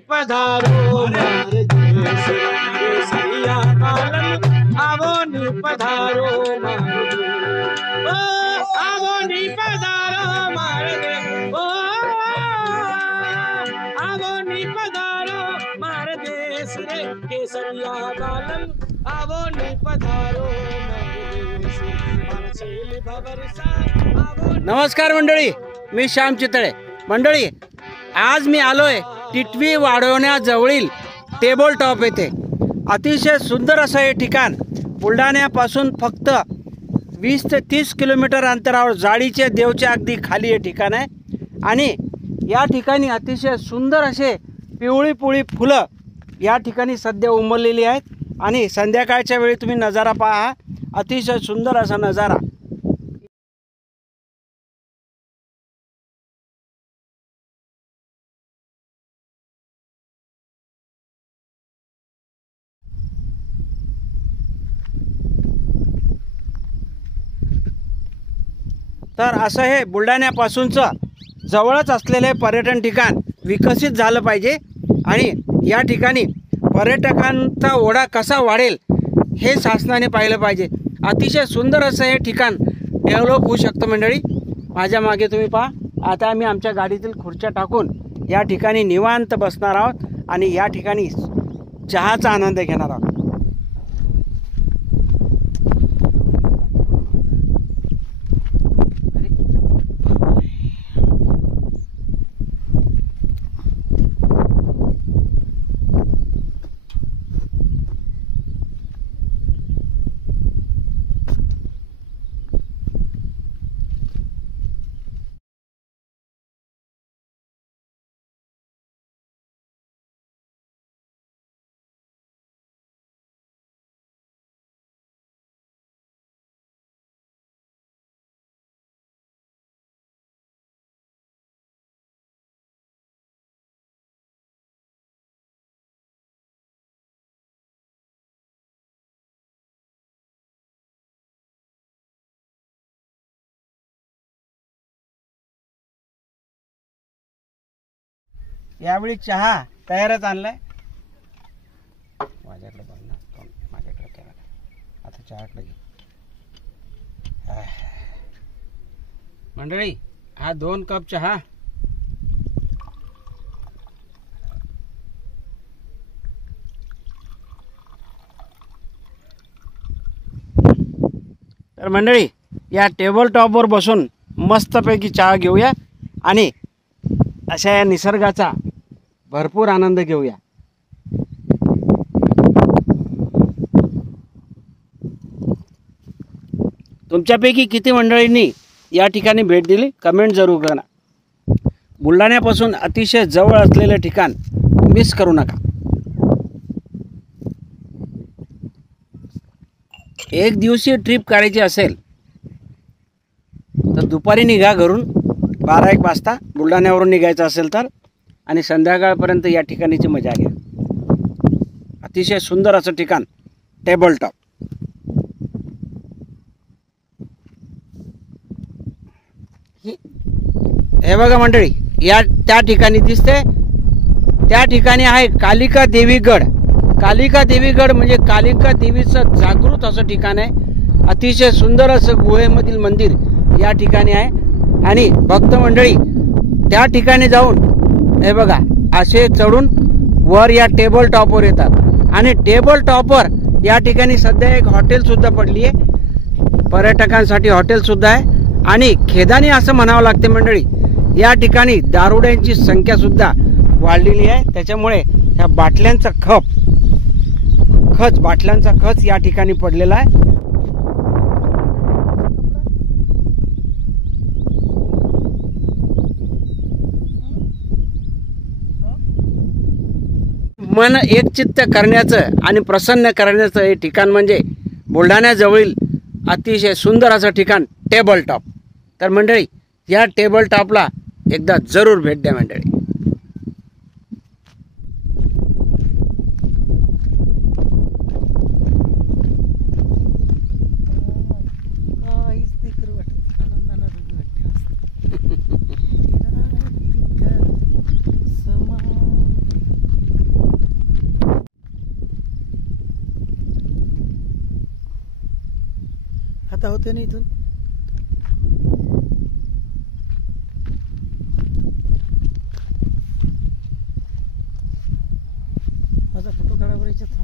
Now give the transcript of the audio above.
पधारो मार देश केसरिया कालन आवो नी पधारो मार ओ आवो नी पधारो मार दे ओ आवो नी पधारो मार देश रे केसरिया कालन आवो नी पधारो मार देश मानसेल भवरसा आवो। नमस्कार मंडळी, मी श्याम चितळे। मंडळी, आज मी आलोय टिटवी वाढवण्याजवळील टेबल टॉप येथे। अतिशय सुंदर असं हे ठिकाण बुलढाण्यापासून फक्त 20 ते 30 किलोमीटर अंतरावर जाडीचे देवच्या अगदी खाली हे ठिकाण आहे। आणि या ठिकाणी अतिशय सुंदर असे पिवळी पिवळी फुलं या ठिकाणी सध्या उमललेली आहेत। आणि संध्याकाळच्या वेळी तुम्ही नजारा पहा, अतिशय सुंदर असा नजारा। तर असं हे बुलढाण्यापासूनचं जवळच असलेले पर्यटन ठिकाण विकसित झालं पाहिजे आणि या ठिकाणी पर्यटकांचा ओढा कसा वाढेल हे शासनाने पाहिलं पाहिजे। अतिशय सुंदर असं हे ठिकाण डेव्हलप होऊ शकतं। मंडळी, माझ्या मागे तुम्ही पहा, आता आम्ही आमच्या गाडीतील खुर्च्या टाकून या ठिकाणी निवांत बसणार आहोत आणि या ठिकाणी चहाचा आनंद घेणार आहोत। यावेळी चहा तयारच आणलाय माझ्याकडे बघणार, माझ्याकडे कॅमेरा, आता चहाकडे घे। मंडळी, हा 2 कप चहा। तर मंडळी, या टेबल टॉपवर बसून मस्तपैकी चहा घेऊया आणि अशा या निसर्गाचा भरपूर आनंद घेऊया। तुमच्यापैकी किती मंडळींनी या ठिकाणी भेट दिली कमेंट जरूर करा। बुलढाण्यापासून अतिशय जवळ असलेले ठिकाण मिस करू नका। एक दिवसीय ट्रिप काढायची असेल तर दुपारी निघा घरून, 12-1 वाजता बुलढाण्यावरून निघायचं असेल तर, आणि संध्याकाळपर्यंत या ठिकाणीची मजा घ्या। अतिशय सुंदर असं ठिकाण टेबल टॉप। हे बघा मंडळी, या त्या ठिकाणी दिसते, त्या ठिकाणी आहे कालिका देवीगड। कालिका देवीगड म्हणजे कालिका देवीचं जागृत असं ठिकाण आहे। अतिशय सुंदर असं गुहेमधील मंदिर या ठिकाणी आहे। आणि भक्त मंडळी त्या ठिकाणी जाऊन हे बघा असे चढून वर या टेबल टॉपवर येतात। आणि टेबल टॉपवर या ठिकाणी सध्या एक हॉटेल सुद्धा पडली आहे, पर्यटकांसाठी हॉटेल सुद्धा आहे। आणि खेदाने असं म्हणावं लागते मंडळी, या ठिकाणी दारुड्यांची संख्या सुद्धा वाढलेली आहे। त्याच्यामुळे ह्या बाटल्यांचा बाटल्यांचा खच या ठिकाणी पडलेला आहे। मन एकचित्त करण्याचं आणि प्रसन्न करण्याचं हे ठिकाण म्हणजे बुलढाण्याजवळील अतिशय सुंदर असं ठिकाण टेबल टॉप। तर मंडळी, या टेबल टॉपला एकदा जरूर भेट द्या मंडळी। जाता होते ना इथून. माझा फोटो काढा बरं याच्यात.